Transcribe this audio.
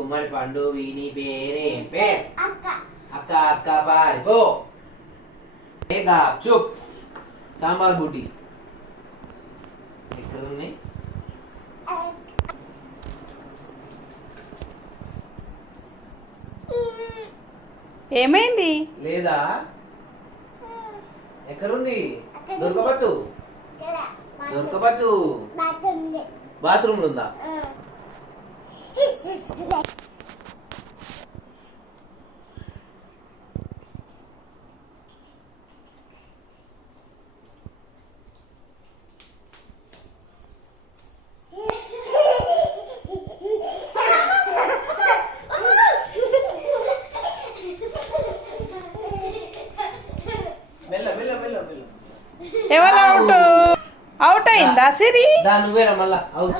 గుమ్మడి పండు వీని పేరేం పేరు? అక్క అక్క పారిపో. చూప్ సాంబార్ బూటి ఎక్కడ ఉన్నాయి? ఏమైంది? లేదా ఎక్కడుంది? దొరకబట్టు దొరకబట్టు. బాత్రూమ్ ఉందా? ఎవరు అవుట్? అవుట్ అయిందా సిరి? నువ్వేరా మళ్ళా అవుట్.